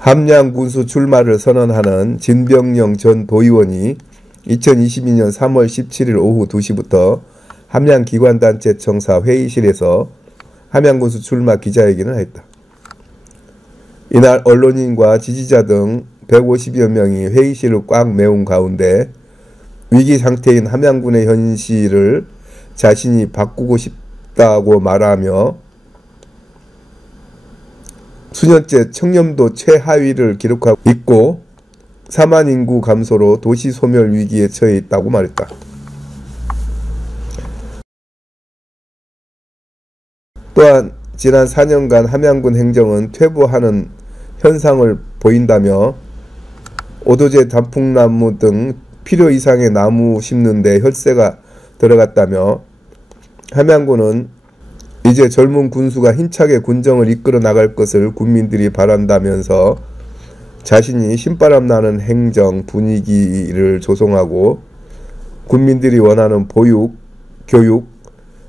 함양 군수 출마를 선언하는 진병영 전 도의원이 2022년 3월 17일 오후 2시부터 함양기관단체 청사 회의실에서 함양군수 출마 기자회견을 했다. 이날 언론인과 지지자 등 150여 명이 회의실을 꽉 메운 가운데 위기 상태인 함양군의 현실을 자신이 바꾸고 싶다고 말하며 수년째 청렴도 최하위를 기록하고 있고 4만 인구 감소로 도시 소멸 위기에 처해 있다고 말했다. 또한 지난 4년간 함양군 행정은 퇴보하는 현상을 보인다며 오도제 단풍나무 등 필요 이상의 나무 심는 데 혈세가 들어갔다며 함양군은 이제 젊은 군수가 힘차게 군정을 이끌어 나갈 것을 국민들이 바란다면서 자신이 신바람 나는 행정 분위기를 조성하고 국민들이 원하는 보육, 교육,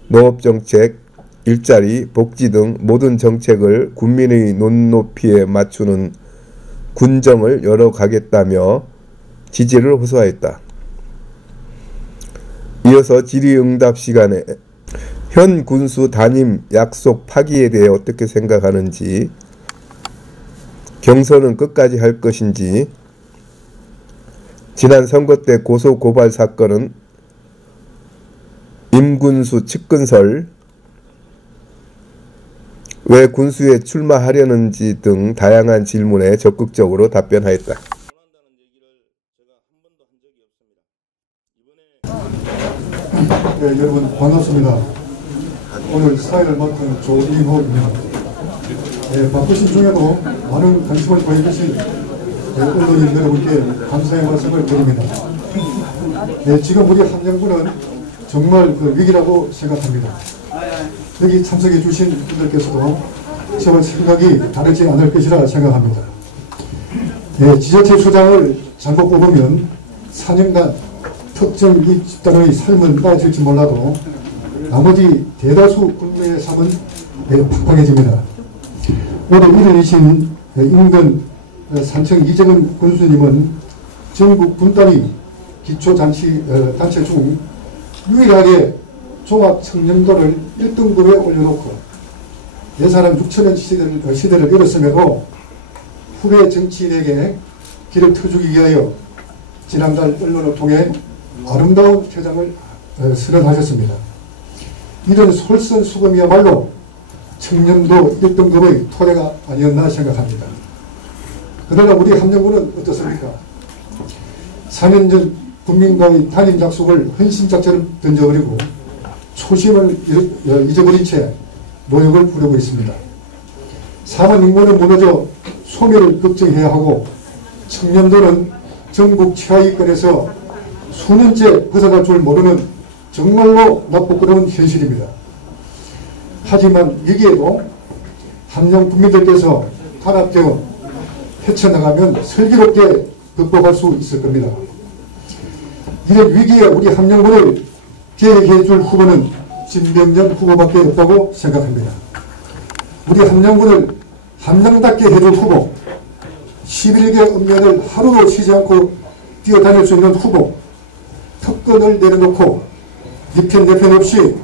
농업정책, 일자리, 복지 등 모든 정책을 국민의 눈높이에 맞추는 군정을 열어가겠다며 지지를 호소하였다. 이어서 질의응답 시간에 현 군수 단임 약속 파기에 대해 어떻게 생각하는지, 경선은 끝까지 할 것인지, 지난 선거 때 고소 고발 사건은 임군수 측근설, 왜 군수에 출마하려는지 등 다양한 질문에 적극적으로 답변하였다. 네, 여러분 반갑습니다. 오늘 사회를 맡은 조인호입니다. 네, 바쁘신 중에도 많은 관심을 보여주신 언론인 여러분께 감사의 말씀을 드립니다. 네, 지금 우리 함양군은 정말 위기라고 생각합니다. 여기 참석해 주신 분들께서도 저와 생각이 다르지 않을 것이라 생각합니다. 네, 지자체 수장을 잘못 뽑으면 4년간 특정 이 집단의 삶은 나아질지 몰라도 나머지 대다수 군민의 삶은 팍팍해집니다. 오늘 이른이신 인근 산청 이재근 군수님은 전국 군단위 기초단체 중 유일하게 종합청렴도를 1등급에 올려놓고 예산은 6천년 시대를 열었음에도 후배 정치인에게 길을 터주기 위하여 지난달 언론을 통해 아름다운 퇴장을 선언하셨습니다. 이런 솔선수범이야말로 청렴도 1등급의 토대가 아니었나 생각합니다. 그러나 우리 함양군은 어떻습니까? 4년 전 국민과의 단임 약속을 헌신짝처럼 던져버리고 초심을 잊어버린 채 노역을 부르고 있습니다. 4만 인구는 무너져 소멸을 걱정해야 하고 청렴도는 전국 최하위권에서 수년째 벗어날 줄 모르는 정말로 나쁘고그러운 현실입니다. 하지만 여기에도 함양 국민들께서 단합되어 헤쳐나가면 슬기롭게 극복할 수 있을 겁니다. 이런 위기에 우리 함양군을 계획해 줄 후보는 진병영 후보밖에 없다고 생각합니다. 우리 함양군을 함양답게 해줄 후보, 11개 읍면을 하루도 쉬지 않고 뛰어다닐 수 있는 후보, 특권을 내려놓고 이편 내편 없이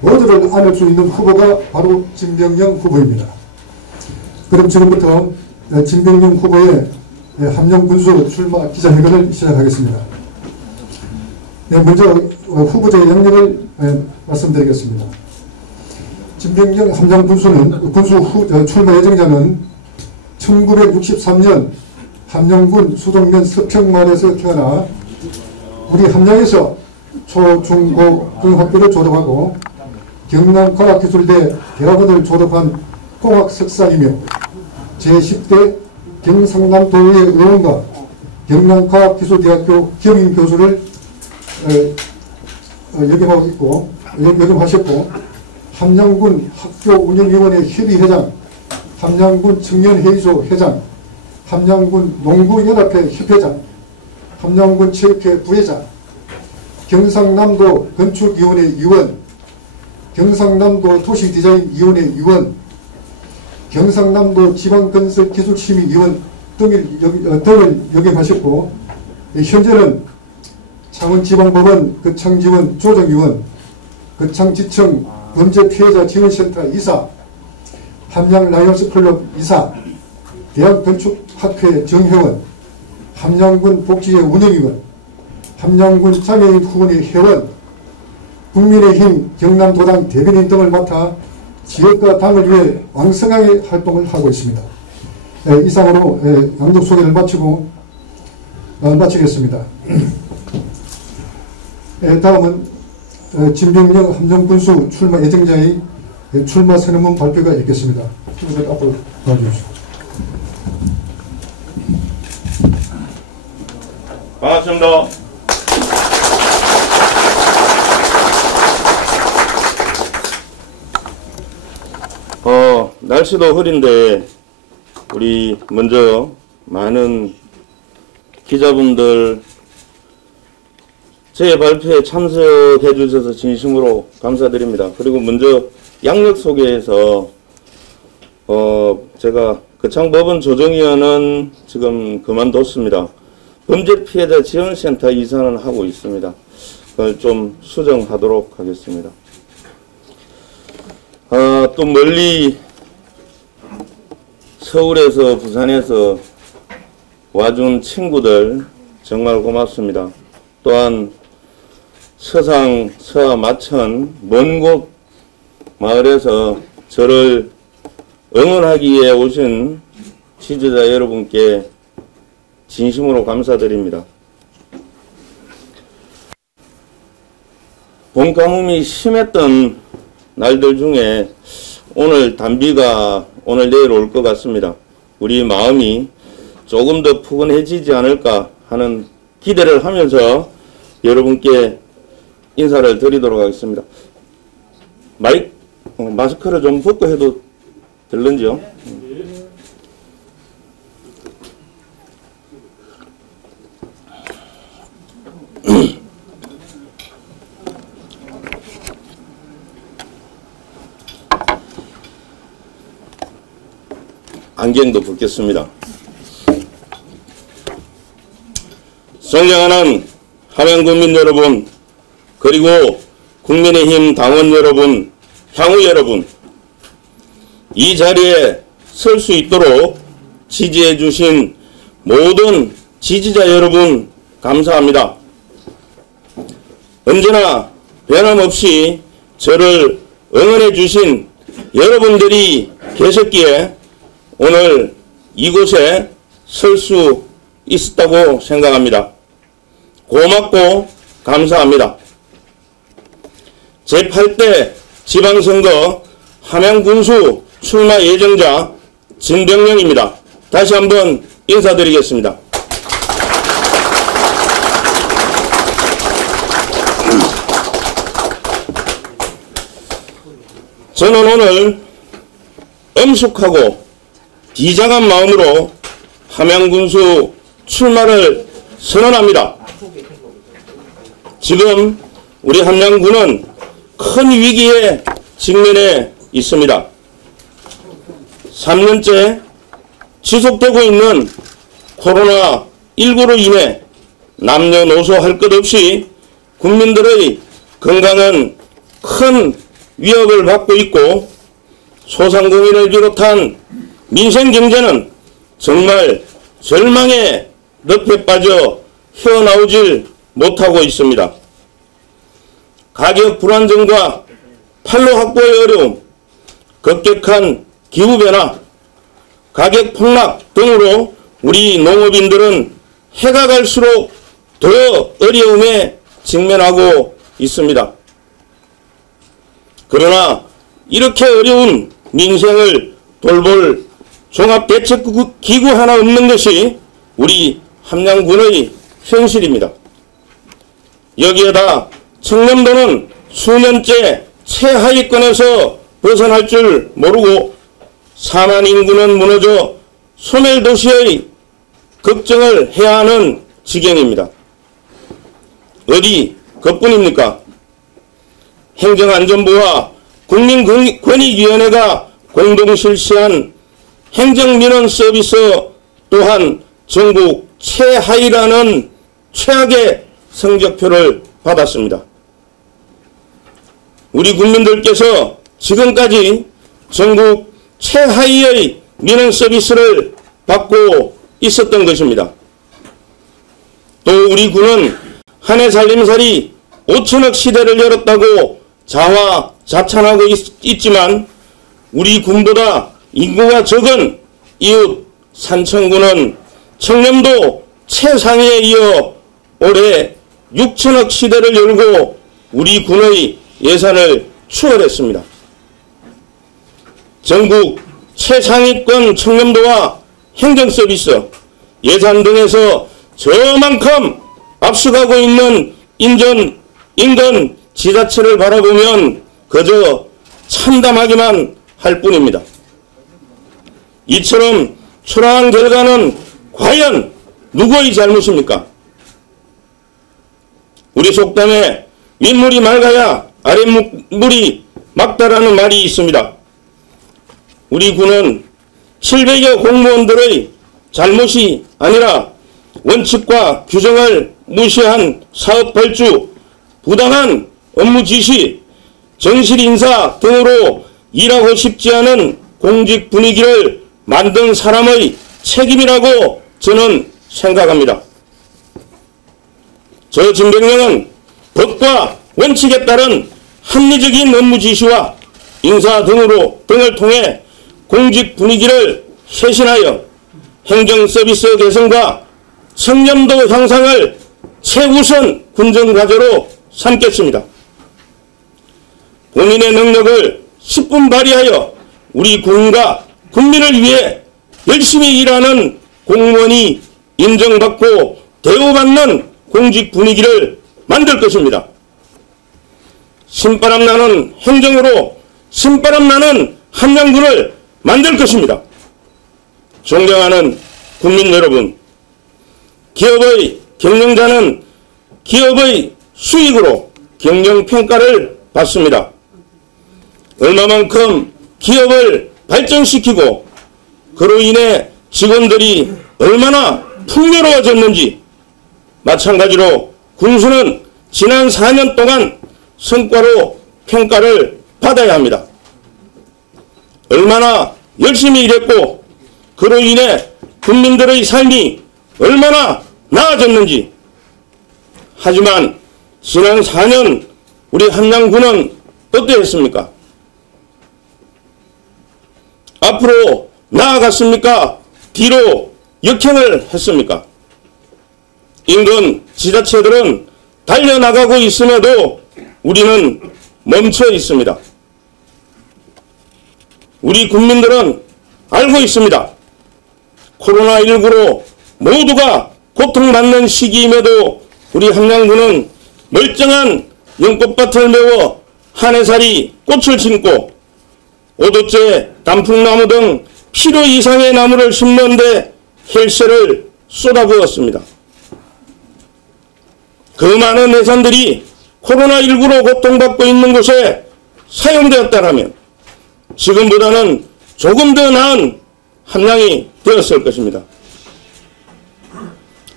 모두를 안을 수 있는 후보가 바로 진병영 후보입니다. 그럼 지금부터 진병영 후보의 함양군수 출마 기자회견을 시작하겠습니다. 네, 먼저 후보자의 영역을 말씀드리겠습니다. 진병영 함양군수는 군수 출마 예정자는 1963년 함양군 수동면 서평마을에서 태어나 우리 함양에서 초, 중, 고 등학교를 졸업하고 경남과학기술대 대학원을 졸업한 공학 석사이며 제10대 경상남도의회 의원과 경남과학기술대학교 겸임교수를 역임하셨고 함양군 학교운영위원회 협의회장, 함양군 청년회의소 회장, 함양군 농구연합회 협회장, 함양군 체육회 부회장, 경상남도 건축위원회 위원, 경상남도 도시디자인위원회 위원, 경상남도 지방건설기술심의위원 등을 역임하셨고, 현재는 창원지방법원 거창지원 조정위원, 거창지청 범죄피해자 지원센터 이사, 함양 라이언스클럽 이사, 대학건축학회 정회원, 함양군 복지회 운영위원, 함양군 장애인 후원회 회원, 국민의힘 경남도당 대변인 등을 맡아 지역과 당을 위해 왕성하게 활동을 하고 있습니다. 이상으로 양독 소개를 마치겠습니다. 다음은 진병영 함정군수 출마 예정자의 출마 선언문 발표가 있겠습니다. 친구들 앞으로 나와주십시오. 반갑습니다. 날씨도 흐린데 우리 먼저 많은 기자분들 제 발표에 참석해 주셔서 진심으로 감사드립니다. 그리고 먼저 양력 소개에서 제가 거창법원 조정위원은 지금 그만뒀습니다. 범죄피해자 지원센터 이사는 하고 있습니다. 그걸 좀 수정하도록 하겠습니다. 또 멀리 서울에서 부산에서 와준 친구들 정말 고맙습니다. 또한 서상, 서하, 마천 먼 곳 마을에서 저를 응원하기 위해 오신 지지자 여러분께 진심으로 감사드립니다. 봄 가뭄이 심했던 날들 중에 오늘 단비가 오늘 내일 올 것 같습니다. 우리 마음이 조금 더 푸근해지지 않을까 하는 기대를 하면서 여러분께 인사를 드리도록 하겠습니다. 마스크를 좀 벗고 해도 될런지요? 안경도 벗겠습니다. 존경하는 함양군민 여러분, 그리고 국민의힘 당원 여러분, 향후 여러분, 이 자리에 설 수 있도록 지지해 주신 모든 지지자 여러분 감사합니다. 언제나 변함없이 저를 응원해 주신 여러분들이 계셨기에 오늘 이곳에 설 수 있었다고 생각합니다. 고맙고 감사합니다. 제8대 지방선거 함양군수 출마 예정자 진병영입니다. 다시 한번 인사드리겠습니다. 저는 오늘 엄숙하고 비장한 마음으로 함양군수 출마를 선언합니다. 지금 우리 함양군은 큰 위기에 직면해 있습니다. 3년째 지속되고 있는 코로나19로 인해 남녀노소 할 것 없이 국민들의 건강은 큰 위협을 받고 있고 소상공인을 비롯한 민생경제는 정말 절망의 늪에 빠져 헤어나오질 못하고 있습니다. 가격 불안정과 판로 확보의 어려움, 급격한 기후변화, 가격 폭락 등으로 우리 농업인들은 해가 갈수록 더 어려움에 직면하고 있습니다. 그러나 이렇게 어려운 민생을 돌볼 종합대책기구 하나 없는 것이 우리 함양군의 현실입니다. 여기에다 청렴도는 수년째 최하위권에서 벗어날 줄 모르고 4만 인구는 무너져 소멸도시의 걱정을 해야 하는 지경입니다. 어디 그뿐입니까? 행정안전부와 국민권익위원회가 공동 실시한 행정민원 서비스 또한 전국 최하위라는 최악의 성적표를 받았습니다. 우리 국민들께서 지금까지 전국 최하위의 민원 서비스를 받고 있었던 것입니다. 또 우리 군은 한 해 살림살이 5천억 시대를 열었다고 자화자찬하고 있지만 우리 군보다 인구가 적은 이웃 산청군은 청렴도 최상위에 이어 올해 6천억 시대를 열고 우리 군의 예산을 추월했습니다. 전국 최상위권 청렴도와 행정서비스, 예산 등에서 저만큼 앞서가고 있는 인근 지자체를 바라보면 그저 참담하기만 할 뿐입니다. 이처럼 초라한 결과는 과연 누구의 잘못입니까? 우리 속담에 윗물이 맑아야 아랫물이 맑다라는 말이 있습니다. 우리 군은 700여 공무원들의 잘못이 아니라 원칙과 규정을 무시한 사업 발주, 부당한 업무 지시, 정실 인사 등으로 일하고 싶지 않은 공직 분위기를 만든 사람의 책임이라고 저는 생각합니다. 저 진병령은 법과 원칙에 따른 합리적인 업무 지시와 인사 등을 통해 공직 분위기를 쇄신하여 행정 서비스 개선과 청렴도 향상을 최우선 군정 과제로 삼겠습니다. 본인의 능력을 10분 발휘하여 우리 군과 국민을 위해 열심히 일하는 공무원이 인정받고 대우받는 공직 분위기를 만들 것입니다. 신바람 나는 행정으로 신바람 나는 함양군을 만들 것입니다. 존경하는 국민 여러분, 기업의 경영자는 기업의 수익으로 경영평가를 받습니다. 얼마만큼 기업을 발전시키고 그로 인해 직원들이 얼마나 풍요로워졌는지, 마찬가지로 군수는 지난 4년 동안 성과로 평가를 받아야 합니다. 얼마나 열심히 일했고 그로 인해 국민들의 삶이 얼마나 나아졌는지. 하지만 지난 4년 우리 함양군은 어떠했습니까? 앞으로 나아갔습니까? 뒤로 역행을 했습니까? 인근 지자체들은 달려나가고 있음에도 우리는 멈춰 있습니다. 우리 국민들은 알고 있습니다. 코로나19로 모두가 고통받는 시기임에도 우리 함양군은 멀쩡한 연꽃밭을 메워 한 해살이 꽃을 심고 오도째, 단풍나무 등 필요 이상의 나무를 심는 데 혈세를 쏟아부었습니다. 그 많은 예산들이 코로나19로 고통받고 있는 곳에 사용되었다면 지금보다는 조금 더 나은 함양이 되었을 것입니다.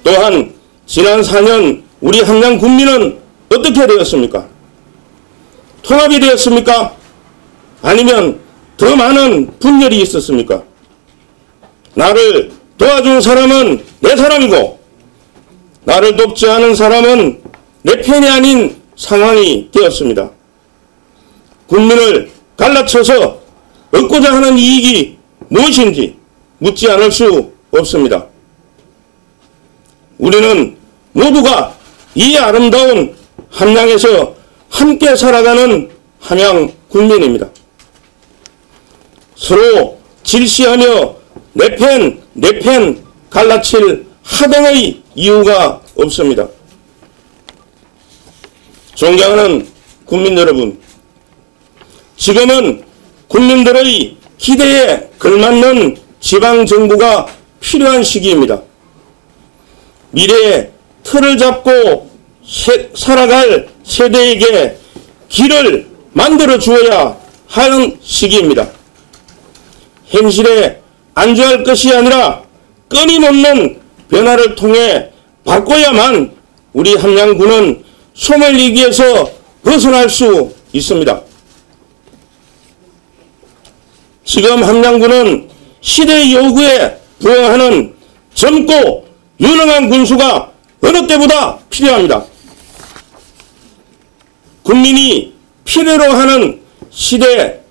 또한 지난 4년 우리 함양 군민은 어떻게 되었습니까? 통합이 되었습니까? 아니면 더 많은 분열이 있었습니까? 나를 도와준 사람은 내 사람이고 나를 돕지 않은 사람은 내 편이 아닌 상황이 되었습니다. 국민을 갈라쳐서 얻고자 하는 이익이 무엇인지 묻지 않을 수 없습니다. 우리는 모두가 이 아름다운 함양에서 함께 살아가는 함양 국민입니다. 서로 질시하며 내 편 갈라칠 하등의 이유가 없습니다. 존경하는 국민 여러분, 지금은 국민들의 기대에 걸맞는 지방정부가 필요한 시기입니다. 미래의 틀을 잡고 살아갈 세대에게 길을 만들어 주어야 하는 시기입니다. 현실에 안주할 것이 아니라 끊임없는 변화를 통해 바꿔야만 우리 함양군은 소멸위기에서 벗어날 수 있습니다. 지금 함양군은 시대의 요구에 부응하는 젊고 유능한 군수가 어느 때보다 필요합니다. 국민이 필요로 하는 시대,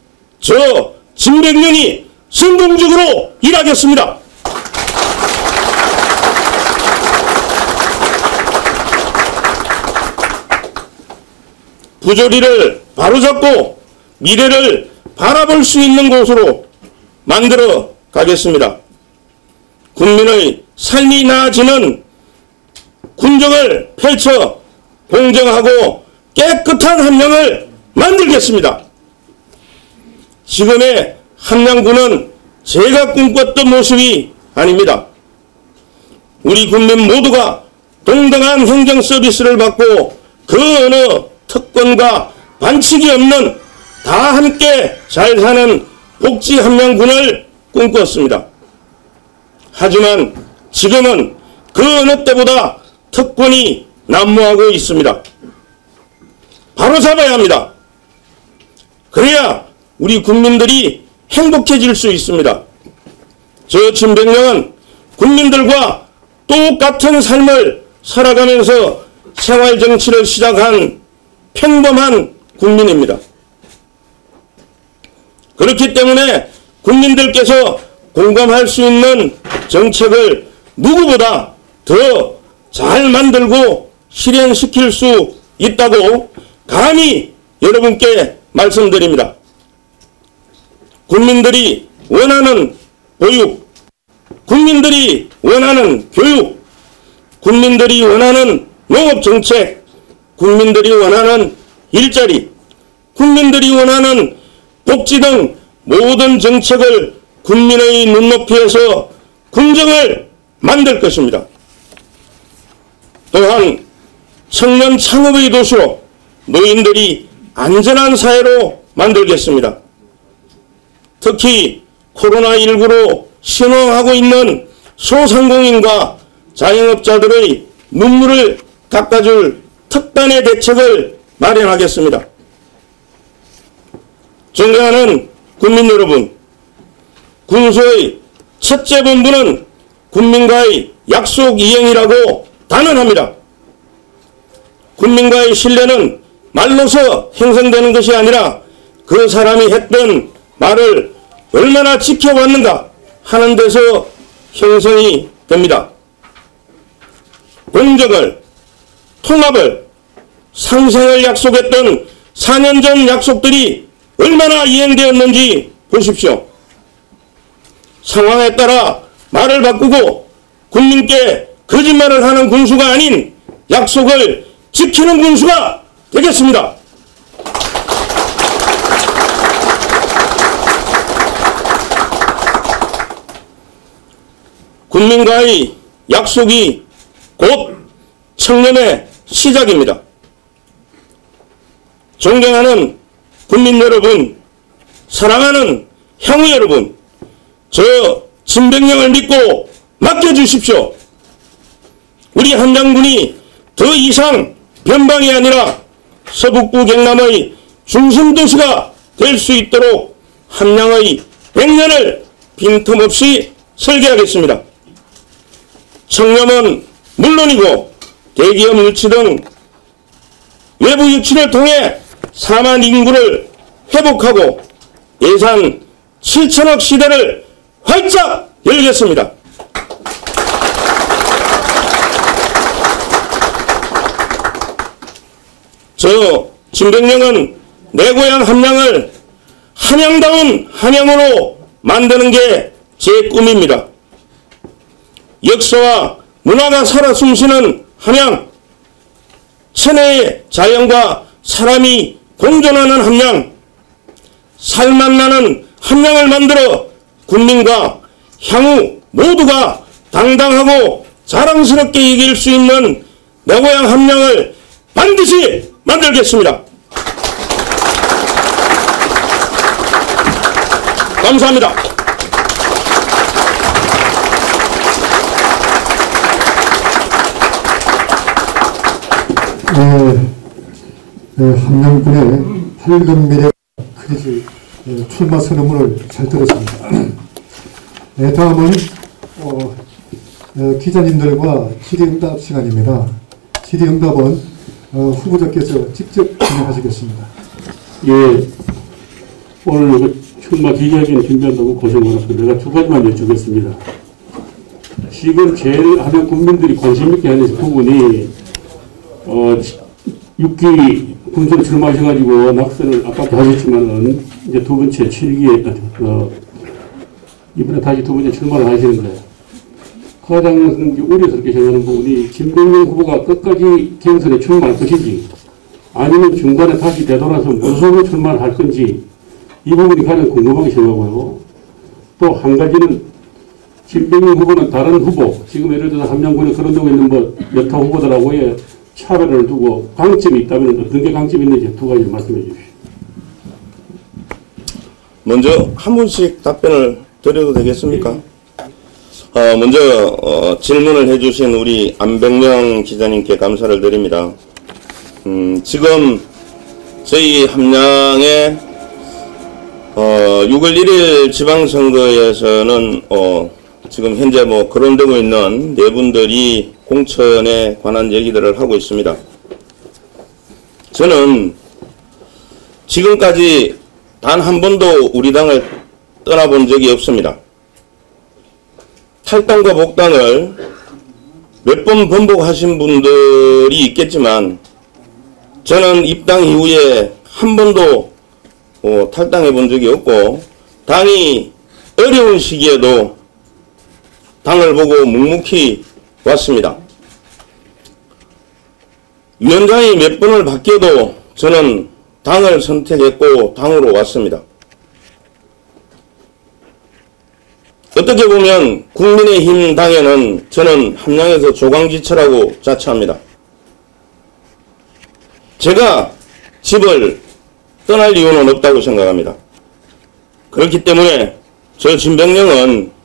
저 진백년이 성공적으로 일하겠습니다. 부조리를 바로잡고 미래를 바라볼 수 있는 곳으로 만들어 가겠습니다. 국민의 삶이 나아지는 군정을 펼쳐 공정하고 깨끗한 함양을 만들겠습니다. 지금의 함양군은 제가 꿈꿨던 모습이 아닙니다. 우리 국민 모두가 동등한 행정 서비스를 받고 그 어느 특권과 반칙이 없는 다 함께 잘 사는 복지 함양군을 꿈꿨습니다. 하지만 지금은 그 어느 때보다 특권이 난무하고 있습니다. 바로 잡아야 합니다. 그래야 우리 국민들이 행복해질 수 있습니다. 저 진백령은 국민들과 똑같은 삶을 살아가면서 생활정치를 시작한 평범한 국민입니다. 그렇기 때문에 국민들께서 공감할 수 있는 정책을 누구보다 더 잘 만들고 실현시킬 수 있다고 감히 여러분께 말씀드립니다. 국민들이 원하는 보육, 국민들이 원하는 교육, 국민들이 원하는 농업정책, 국민들이 원하는 일자리, 국민들이 원하는 복지 등 모든 정책을 국민의 눈높이에서 군정을 만들 것입니다. 또한 청년 창업의 도시로 노인들이 안전한 사회로 만들겠습니다. 특히 코로나19로 신호하고 있는 소상공인과 자영업자들의 눈물을 깎아줄 특단의 대책을 마련하겠습니다. 존경하는 국민 여러분, 군수의 첫째 본분은 국민과의 약속 이행이라고 단언합니다. 국민과의 신뢰는 말로서 형성되는 것이 아니라 그 사람이 했던 말을 얼마나 지켜왔는가 하는 데서 형성이 됩니다. 공정을, 통합을, 상생을 약속했던 4년 전 약속들이 얼마나 이행되었는지 보십시오. 상황에 따라 말을 바꾸고 국민께 거짓말을 하는 군수가 아닌 약속을 지키는 군수가 되겠습니다. 국민과의 약속이 곧 청렴의 시작입니다. 존경하는 국민 여러분, 사랑하는 향후 여러분, 저 진백령을 믿고 맡겨주십시오. 우리 함양군이 더 이상 변방이 아니라 서북부 경남의 중심도시가 될 수 있도록 함양의 100년을 빈틈없이 설계하겠습니다. 청렴은 물론이고 대기업 유치 등 외부 유치를 통해 4만 인구를 회복하고 예산 7천억 시대를 활짝 열겠습니다. 저 진백령은 내 고향 함양을 함양다운 함양으로 만드는 게 제 꿈입니다. 역사와 문화가 살아 숨쉬는 함양, 천혜의 자연과 사람이 공존하는 함양, 살맛나는 함양을 만들어 국민과 향후 모두가 당당하고 자랑스럽게 이길 수 있는 내 고향 함양을 반드시 만들겠습니다. 감사합니다. 함양군의 밝은 미래가 크리즈 출마 선언문을 잘 들었습니다. 다음은 기자님들과 질의응답 시간입니다. 질의응답은 후보자께서 직접 진행하시겠습니다. 예, 오늘 출마 기자회견 준비한다고 고생 많았습니다. 내가 두 가지만 여쭙겠습니다. 지금 제일 하면 국민들이 관심 있게 하는 부분이 6기 군선 출마하셔가지고 낙선을 아까도 하셨지만은 이제 두 번째 7기에 이번에 다시 두 번째 출마를 하시는데 가장 우려스럽게 생각하는 부분이 김병준 후보가 끝까지 경선에 출마할 것인지 아니면 중간에 다시 되돌아서 무소속 출마를 할 건지 이 부분이 가장 궁금하게 생각하고요. 또 한 가지는 김병준 후보는 다른 후보, 지금 예를 들어서 함양군에 거론되고 있는 여타 후보들하고의 차별을 두고 강점이 있다면 어떤 게 강점이 있는지 두 가지 말씀해 주십시오. 먼저 한 분씩 답변을 드려도 되겠습니까? 먼저 질문을 해주신 우리 안병영 기자님께 감사를 드립니다. 지금 저희 함양의 6월 1일 지방선거에서는 지금 현재 거론되고 있는 네 분들이 공천에 관한 얘기들을 하고 있습니다. 저는 지금까지 단 한 번도 우리 당을 떠나본 적이 없습니다. 탈당과 복당을 몇 번 번복하신 분들이 있겠지만 저는 입당 이후에 한 번도 탈당해 본 적이 없고 당이 어려운 시기에도 당을 보고 묵묵히 왔습니다. 위원장이 몇 번을 바뀌어도 저는 당을 선택했고 당으로 왔습니다. 어떻게 보면 국민의힘 당에는 저는 함양에서 조강지처라고 자처합니다. 제가 집을 떠날 이유는 없다고 생각합니다. 그렇기 때문에 저 진병영은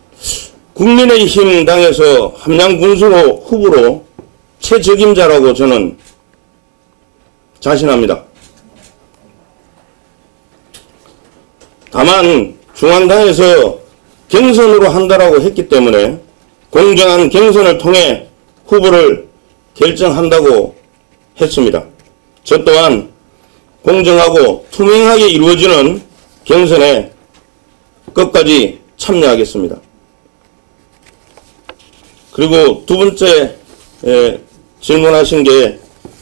국민의힘 당에서 함양군수로 후보로 최적임자라고 저는 자신합니다. 다만 중앙당에서 경선으로 한다라고 했기 때문에 공정한 경선을 통해 후보를 결정한다고 했습니다. 저 또한 공정하고 투명하게 이루어지는 경선에 끝까지 참여하겠습니다. 그리고 두 번째 질문하신 게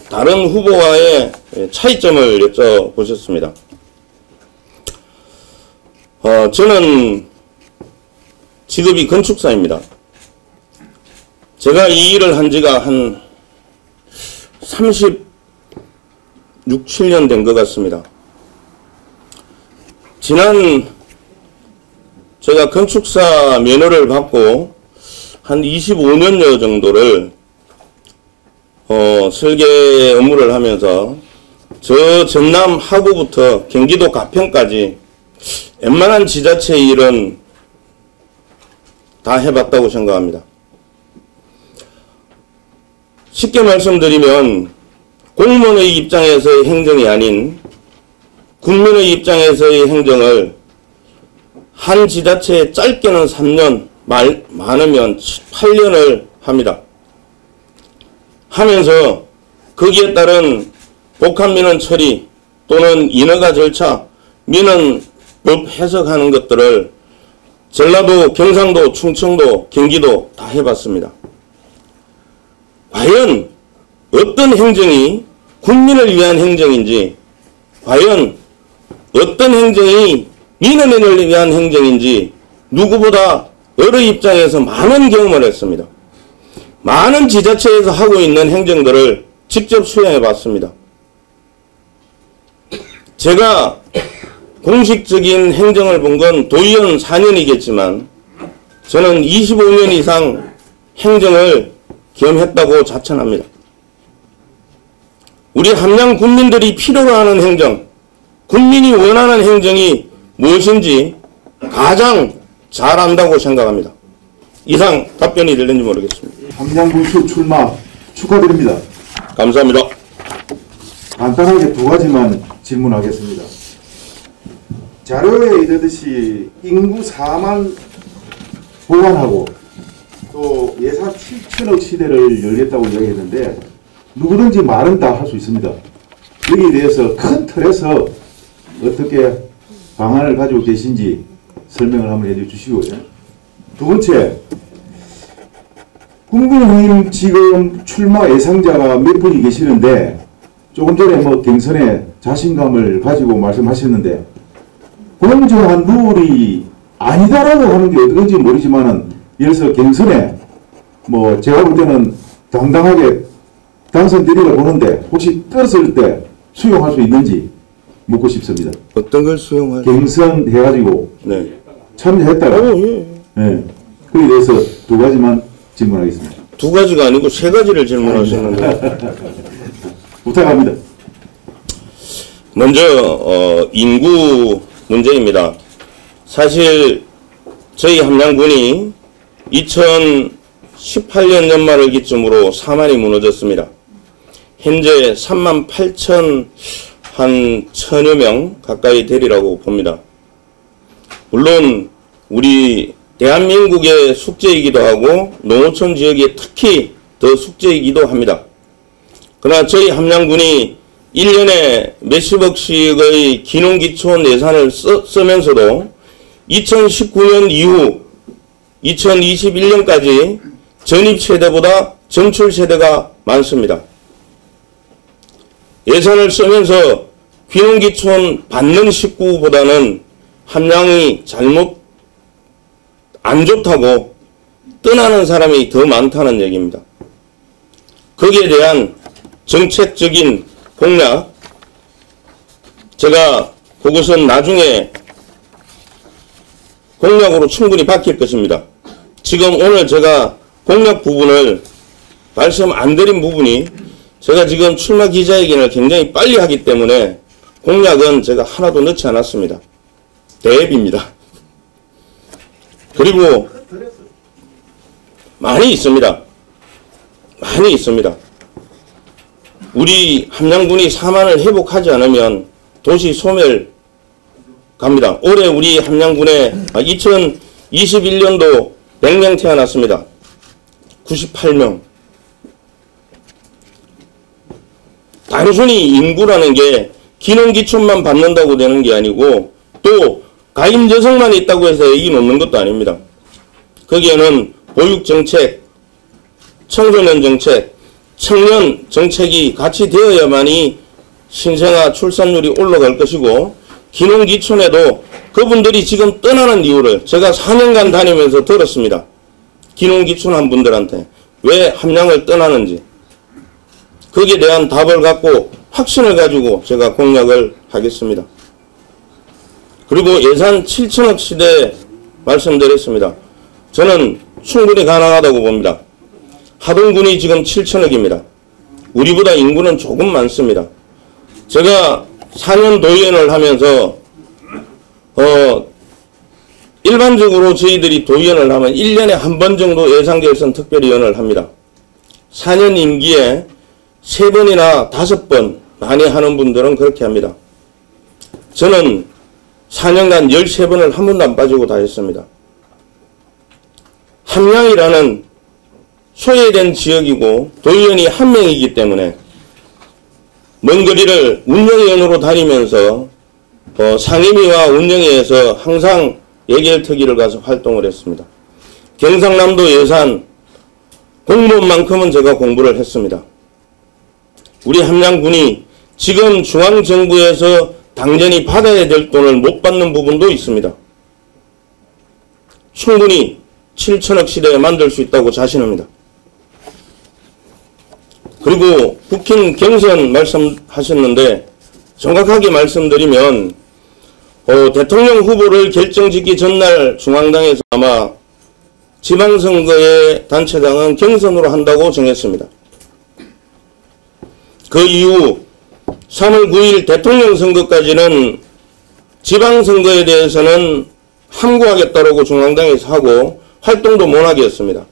다른 후보와의 차이점을 여쭤보셨습니다. 저는 직업이 건축사입니다. 제가 이 일을 한 지가 한 36, 7년 된 것 같습니다. 지난 제가 건축사 면허를 받고 한 25년여 정도를 설계 업무를 하면서 저 전남 하구부터 경기도 가평까지 웬만한 지자체 일은 다 해봤다고 생각합니다. 쉽게 말씀드리면 공무원의 입장에서의 행정이 아닌 국민의 입장에서의 행정을 한 지자체에 짧게는 3년, 많으면 8년을 합니다. 하면서 거기에 따른 복합민원 처리 또는 인허가 절차, 민원법 해석하는 것들을 전라도, 경상도, 충청도, 경기도 다 해봤습니다. 과연 어떤 행정이 국민을 위한 행정인지, 과연 어떤 행정이 민원인을 위한 행정인지 누구보다 어느 입장에서 많은 경험을 했습니다. 많은 지자체에서 하고 있는 행정들을 직접 수행해 봤습니다. 제가 공식적인 행정을 본 건 도의원 4년이겠지만 저는 25년 이상 행정을 겸했다고 자천합니다. 우리 함양 국민들이 필요로 하는 행정, 국민이 원하는 행정이 무엇인지 가장 잘 안다고 생각합니다. 이상 답변이 될는지 모르겠습니다. 함양군수 출마 축하드립니다. 감사합니다. 간단하게 두 가지만 질문하겠습니다. 자료에 이르듯이 인구 4만 보완하고 또 예산 7천억 시대를 열겠다고 이야기했는데 누구든지 말은 다 할 수 있습니다. 여기에 대해서 큰 틀에서 어떻게 방안을 가지고 계신지 설명을 한번 해주시고요. 두 번째, 국민의힘 지금 출마 예상자가 몇 분이 계시는데 조금 전에 뭐 경선에 자신감을 가지고 말씀하셨는데 공정한 룰이 아니다라고 하는 게 어떤지 모르지만은 예를 들어서 경선에 뭐 제가 볼 때는 당당하게 당선되리라 보는데 혹시 떴을 때 수용할 수 있는지 묻고 싶습니다. 어떤 걸 수용할? 경선 해가지고 네. 참여했다가 예. 네. 그에 대해서 두 가지만 질문하겠습니다. 두 가지가 아니고 세 가지를 질문하셨는데 부탁합니다. 먼저 인구 문제입니다. 사실 저희 함양군이 2018년 연말을 기점으로 4만이 무너졌습니다. 현재 3만 8천 한 천여 명 가까이 되리라고 봅니다. 물론 우리 대한민국의 숙제이기도 하고 농어촌 지역이 특히 더 숙제이기도 합니다. 그러나 저희 함양군이 1년에 몇십억씩의 기농기촌 예산을 쓰면서도 2019년 이후 2021년까지 전입세대보다 전출세대가 많습니다. 예산을 쓰면서 귀농귀촌 받는 식구보다는 함양이 안 좋다고 떠나는 사람이 더 많다는 얘기입니다. 거기에 대한 정책적인 공약, 제가 그것은 나중에 공약으로 충분히 바뀔 것입니다. 지금 오늘 제가 공약 부분을 말씀 안 드린 부분이 제가 지금 출마 기자회견을 굉장히 빨리 하기 때문에 공약은 제가 하나도 넣지 않았습니다. 대입입니다. 그리고 많이 있습니다. 많이 있습니다. 우리 함양군이 4만을 회복하지 않으면 도시 소멸 갑니다. 올해 우리 함양군에 2021년도 100명 태어났습니다. 98명. 단순히 인구라는 게 기농기촌만 받는다고 되는 게 아니고 또 가임 여성만 있다고 해서 얘기 놓는 것도 아닙니다. 거기에는 보육정책, 청소년 정책, 청년 정책이 같이 되어야만이 신생아 출산율이 올라갈 것이고 기농기촌에도 그분들이 지금 떠나는 이유를 제가 4년간 다니면서 들었습니다. 기농기촌한 분들한테 왜 함양을 떠나는지 거기에 대한 답을 갖고 확신을 가지고 제가 공약을 하겠습니다. 그리고 예산 7천억 시대 말씀드렸습니다. 저는 충분히 가능하다고 봅니다. 하동군이 지금 7천억입니다. 우리보다 인구는 조금 많습니다. 제가 4년 도의원을 하면서 일반적으로 저희들이 도의원을 하면 1년에 한 번 정도 예산결산 특별위원을 합니다. 4년 임기에 3번이나 5번 많이 하는 분들은 그렇게 합니다. 저는 4년간 13번을 한 번도 안 빠지고 다 했습니다. 함양이라는 소외된 지역이고 도의원이 한 명이기 때문에 먼 거리를 운영위원으로 다니면서 상임위와 운영위에서 항상 예결특위를 가서 활동을 했습니다. 경상남도 예산 공무원만큼은 제가 공부를 했습니다. 우리 함양군이 지금 중앙정부에서 당연히 받아야 될 돈을 못 받는 부분도 있습니다. 충분히 7천억 시대에 만들 수 있다고 자신합니다. 그리고 국힘 경선 말씀하셨는데 정확하게 말씀드리면 대통령 후보를 결정짓기 전날 중앙당에서 아마 지방선거의 단체장은 경선으로 한다고 정했습니다. 그 이후 3월 9일 대통령 선거까지는 지방선거에 대해서는 함구하겠다라고 중앙당에서 하고 활동도 못하게 했습니다.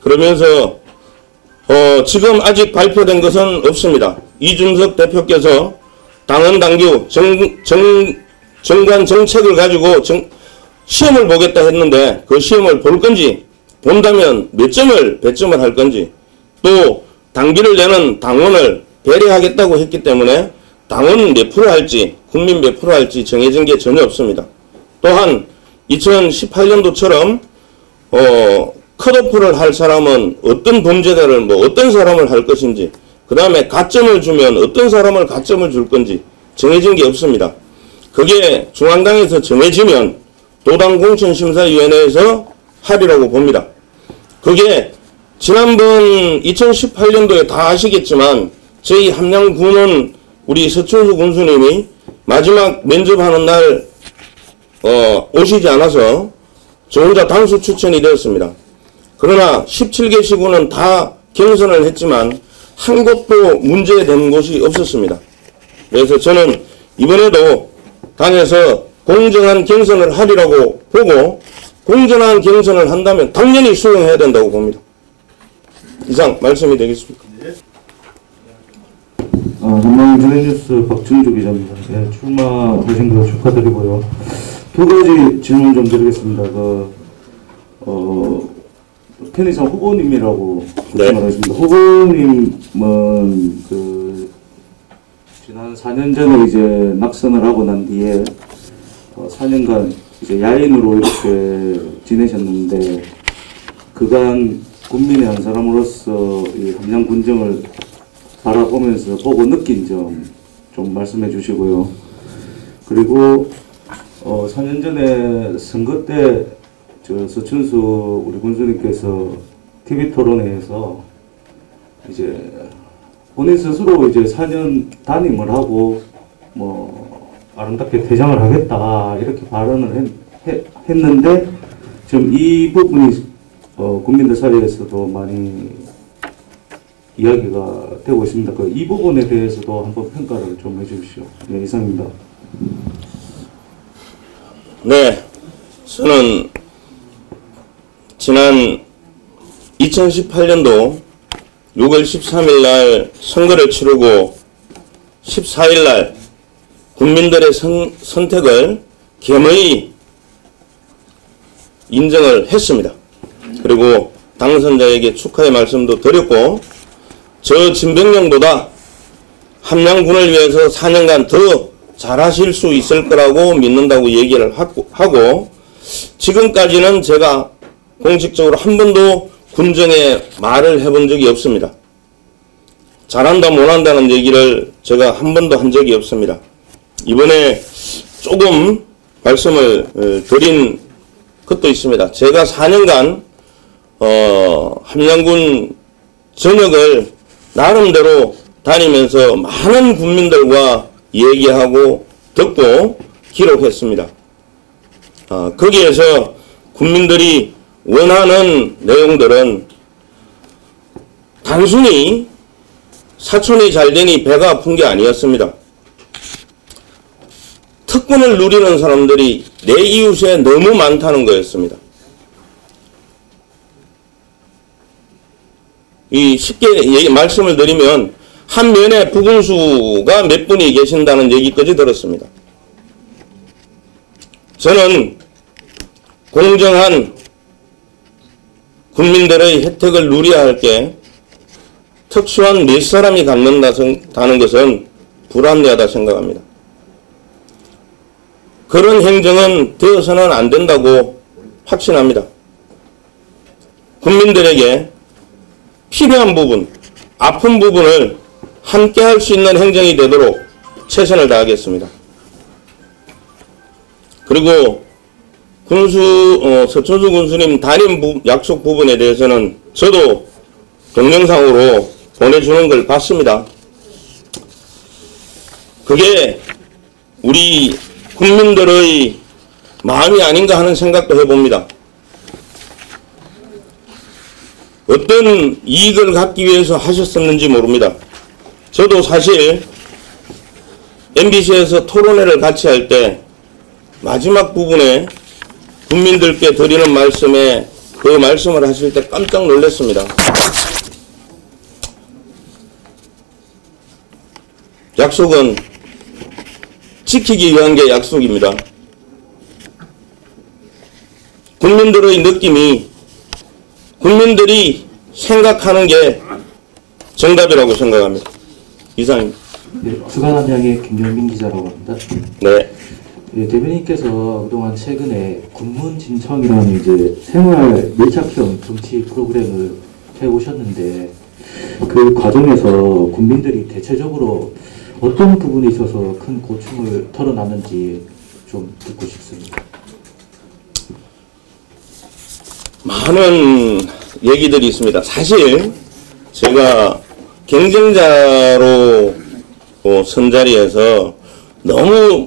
그러면서 지금 아직 발표된 것은 없습니다. 이준석 대표께서 당헌 당규 정관 정책을 가지고 시험을 보겠다 했는데 그 시험을 볼 건지, 본다면 몇 점을 배점을 할 건지, 또 당비를 내는 당원을 배려하겠다고 했기 때문에 당원 몇 프로 할지, 국민 몇 프로 할지 정해진 게 전혀 없습니다. 또한 2018년도처럼 컷오프를 할 사람은 어떤 범죄자를 어떤 사람을 할 것인지, 그 다음에 가점을 주면 어떤 사람을 가점을 줄 건지 정해진 게 없습니다. 그게 중앙당에서 정해지면 도당공천심사위원회에서 하리라고 봅니다. 그게 지난번 2018년도에 다 아시겠지만 저희 함양군은 우리 서춘수 군수님이 마지막 면접하는 날 오시지 않아서 저 혼자 당수 추천이 되었습니다. 그러나 17개 시군은 다 경선을 했지만 한 곳도 문제된 곳이 없었습니다. 그래서 저는 이번에도 당에서 공정한 경선을 하리라고 보고, 공정한 경선을 한다면 당연히 수용해야 된다고 봅니다. 이상 말씀이 되겠습니까? 한양전해뉴스 박준주 기자입니다. 네, 출마하신 거 축하드리고요. 두 가지 질문 좀 드리겠습니다. 편의상 후보님이라고 말씀하셨습니다. 후보님은 지난 4년 전에 이제 낙선을 하고 난 뒤에 4년간 이제 야인으로 이렇게 지내셨는데, 그간 국민의 한 사람으로서 이 함양 군정을 바라보면서 보고 느낀 점 좀 말씀해 주시고요. 그리고 4년 전에 선거 때 서춘수 우리 군수님께서 TV 토론회에서 이제 본인 스스로 이제 4년 단임을 하고 아름답게 퇴장을 하겠다 이렇게 발언을 했는데, 지금 이 부분이 국민들 사이에서도 많이 이야기가 되고 있습니다. 이 부분에 대해서도 한번 평가를 좀 해주십시오. 네, 이상입니다. 네, 저는 지난 2018년도 6월 13일 날 선거를 치르고 14일 날 국민들의 선택을 겸허히 인정을 했습니다. 그리고 당선자에게 축하의 말씀도 드렸고, 저 진병령보다 함양군을 위해서 4년간 더 잘하실 수 있을 거라고 믿는다고 얘기를 하고, 지금까지는 제가 공식적으로 한 번도 군정에 말을 해본 적이 없습니다. 잘한다 못한다는 얘기를 제가 한 번도 한 적이 없습니다. 이번에 조금 말씀을 드린 것도 있습니다. 제가 4년간 함양군 전역을 나름대로 다니면서 많은 국민들과 얘기하고 듣고 기록했습니다. 거기에서 국민들이 원하는 내용들은 단순히 사촌이 잘 되니 배가 아픈 게 아니었습니다. 특권을 누리는 사람들이 내 이웃에 너무 많다는 거였습니다. 쉽게 말씀을 드리면 한 면에 부군수가 몇 분이 계신다는 얘기까지 들었습니다. 저는 공정한 국민들의 혜택을 누려야 할 게 특수한 몇 사람이 갖는다는 것은 불합리하다 생각합니다. 그런 행정은 되어서는 안 된다고 확신합니다. 국민들에게 필요한 부분, 아픈 부분을 함께 할 수 있는 행정이 되도록 최선을 다하겠습니다. 그리고 서춘수 군수님 단임 약속 부분에 대해서는 저도 동영상으로 보내주는 걸 봤습니다. 그게 우리 국민들의 마음이 아닌가 하는 생각도 해봅니다. 어떤 이익을 갖기 위해서 하셨었는지 모릅니다. 저도 사실 MBC에서 토론회를 같이 할 때 마지막 부분에 국민들께 드리는 말씀에 그 말씀을 하실 때 깜짝 놀랐습니다. 약속은 지키기 위한 게 약속입니다. 국민들의 느낌이, 국민들이 생각하는 게 정답이라고 생각합니다. 이상입니다. 네, 주간한양의 김영민 기자라고 합니다. 네. 네, 대변인께서 그동안 최근에 군문진청이라는 이제 생활 밀착형 정치 프로그램을 해오셨는데 그 과정에서 국민들이 대체적으로 어떤 부분에 있어서 큰 고충을 털어놨는지 좀 듣고 싶습니다. 많은 얘기들이 있습니다. 사실 제가 경쟁자로 선자리에서 너무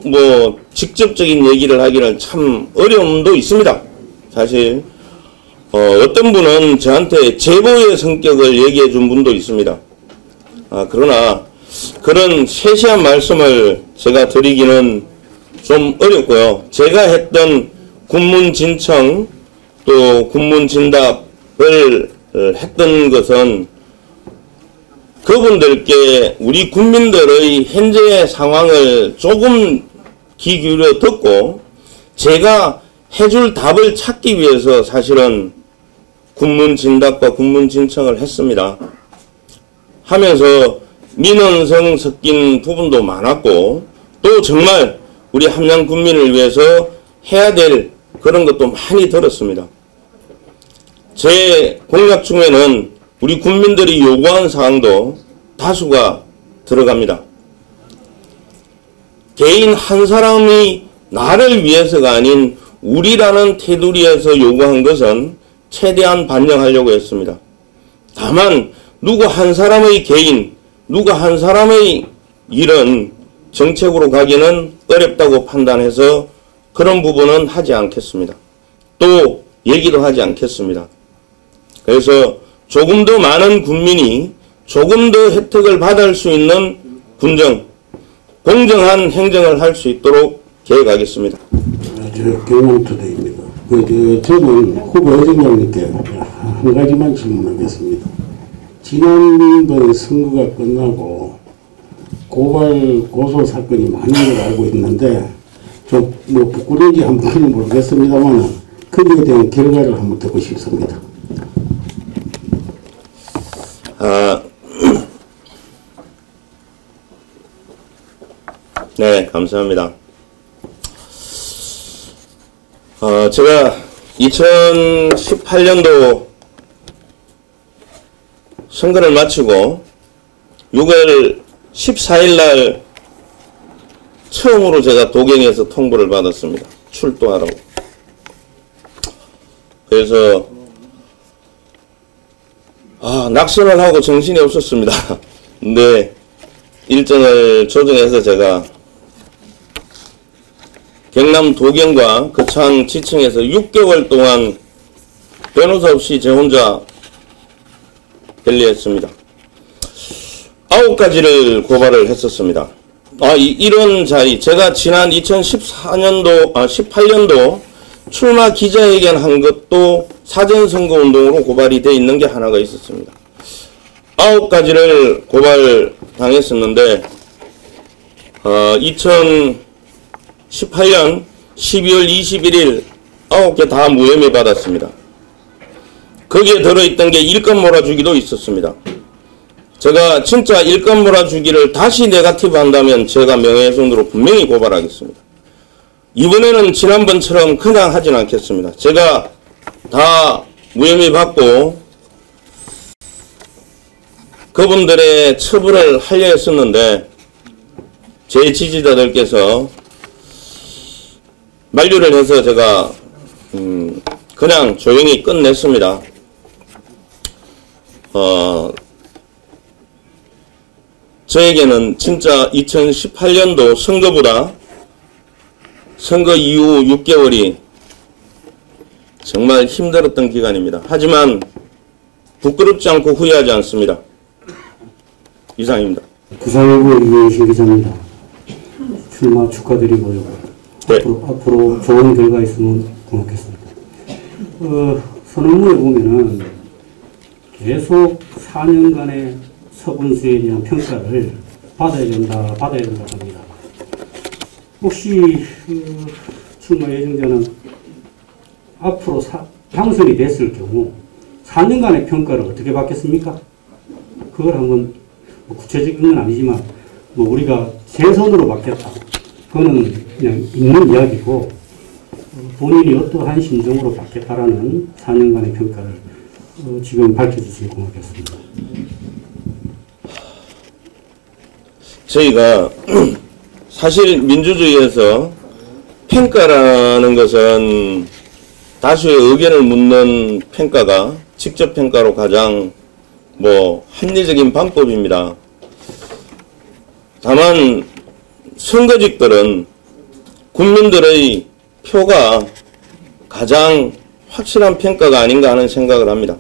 직접적인 얘기를 하기는 참 어려움도 있습니다. 사실 어떤 분은 저한테 제보의 성격을 얘기해 준 분도 있습니다. 그러나 그런 세세한 말씀을 제가 드리기는 좀 어렵고요. 제가 했던 군문진청 또 군문진답을 했던 것은 그분들께 우리 국민들의 현재 상황을 조금 귀 기울여 듣고 제가 해줄 답을 찾기 위해서 사실은 군문진답과 군문진청을 했습니다. 하면서 민원성 섞인 부분도 많았고 또 정말 우리 함양 군민을 위해서 해야 될 그런 것도 많이 들었습니다. 제 공약 중에는 우리 국민들이 요구한 사항도 다수가 들어갑니다. 개인 한 사람이 나를 위해서가 아닌 우리라는 테두리에서 요구한 것은 최대한 반영하려고 했습니다. 다만 누구 한 사람의 개인, 누구 한 사람의 일은 정책으로 가기는 어렵다고 판단해서 그런 부분은 하지 않겠습니다. 또 얘기도 하지 않겠습니다. 그래서 조금 더 많은 국민이 조금 더 혜택을 받을 수 있는 군정, 공정한 행정을 할 수 있도록 계획하겠습니다. 경남투데이입니다. 저는 후보 회장님께 한 가지만 질문하겠습니다. 지난번 선거가 끝나고 고발 고소 사건이 많은 걸 알고 있는데 좀 부끄러운지 한번 모르겠습니다만 거기에 대한 결과를 한번 듣고 싶습니다. 네, 감사합니다. 제가 2018년도 선거를 마치고 6월 14일 날 처음으로 제가 도경에서 통보를 받았습니다. 출동하라고. 그래서 낙선을 하고 정신이 없었습니다. 근데 일정을 조정해서 제가 경남 도경과 거창 지청에서 6개월 동안 변호사 없이 제 혼자 변리했습니다. 9가지를 고발을 했었습니다. 이런 자리, 제가 지난 18년도 출마 기자회견 한 것도 사전선거운동으로 고발이 돼 있는 게 하나가 있었습니다. 9가지를 고발당했었는데 2018년 12월 21일 9개 다 무혐의 받았습니다. 거기에 들어있던 게 일감 몰아주기도 있었습니다. 제가 진짜 일감 몰아주기를 다시 네거티브 한다면 제가 명예훼손으로 분명히 고발하겠습니다. 이번에는 지난번처럼 그냥 하진 않겠습니다. 제가 다 무혐의 받고 그분들의 처벌을 하려 했었는데 제 지지자들께서 만류를 해서 제가 그냥 조용히 끝냈습니다. 저에게는 진짜 2018년도 선거보다 선거 이후 6개월이 정말 힘들었던 기간입니다. 하지만 부끄럽지 않고 후회하지 않습니다. 이상입니다. 부산일보 이회신 기자입니다. 출마 축하드리고요. 네. 앞으로 좋은 결과 있으면 고맙겠습니다. 선언문에 보면은 계속 4년간의 서군수에 대한 평가를 받아야 된다 합니다. 혹시 출마 예정자는 앞으로 당선이 됐을 경우 4년간의 평가를 어떻게 받겠습니까? 그걸 한번 구체적인 건 아니지만 우리가 제 손으로 받겠다. 그거는 그냥 있는 이야기고 본인이 어떠한 심정으로 받겠다라는 4년간의 평가를 지금 밝혀주시면 고맙겠습니다. 저희가 사실 민주주의에서 평가라는 것은 다수의 의견을 묻는 평가가 직접 평가로 가장 합리적인 방법입니다. 다만 선거직들은 국민들의 표가 가장 확실한 평가가 아닌가 하는 생각을 합니다.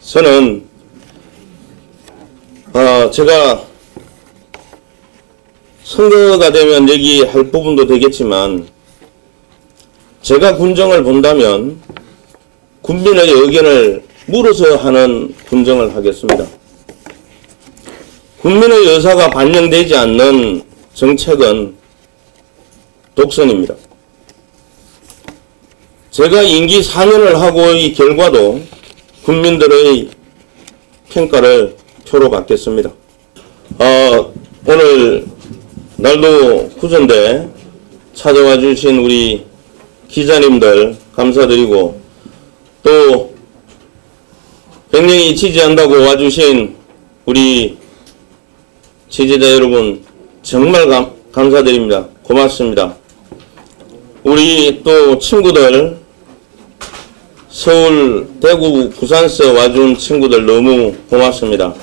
저는 제가 선거가 되면 얘기할 부분도 되겠지만 제가 군정을 본다면 국민의 의견을 물어서 하는 군정을 하겠습니다. 국민의 의사가 반영되지 않는 정책은 독선입니다. 제가 임기 4년을 하고의 결과도 국민들의 평가를 표로 받겠습니다. 오늘 날도 후전데 찾아와 주신 우리 기자님들 감사드리고 또 100명이 지지한다고 와주신 우리 지지자 여러분 정말 감사드립니다. 고맙습니다. 우리 또 친구들 서울, 대구, 부산서 와준 친구들 너무 고맙습니다.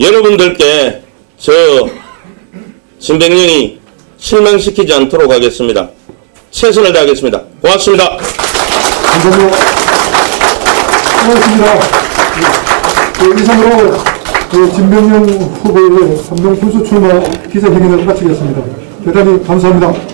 여러분들께 저 진백령이 실망시키지 않도록 하겠습니다. 최선을 다하겠습니다. 고맙습니다. 감사합니다. 고맙습니다. 이상으로 진백령 후보의 한명 군수 출마 기자회견을 마치겠습니다. 대단히 감사합니다.